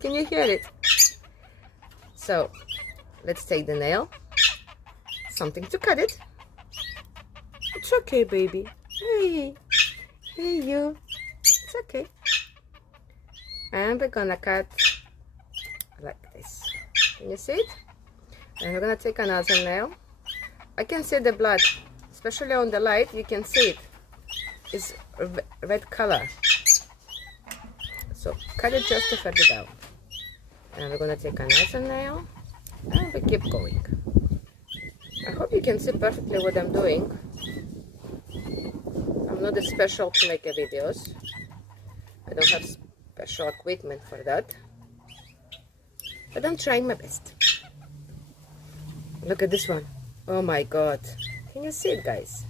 Can you hear it? So let's take the nail, something to cut it. It's okay, baby. Hey, hey you. It's okay. And we're gonna cut like this. Can you see it? And we're gonna take another nail. I can see the blood, especially on the light. You can see it. It's red color. So cut it just to cut it out. And we're gonna take another nail, and we keep going. I hope you can see perfectly what I'm doing. I'm not as special to make videos. I don't have special equipment for that. But I'm trying my best. Look at this one. Oh my god. Can you see it, guys?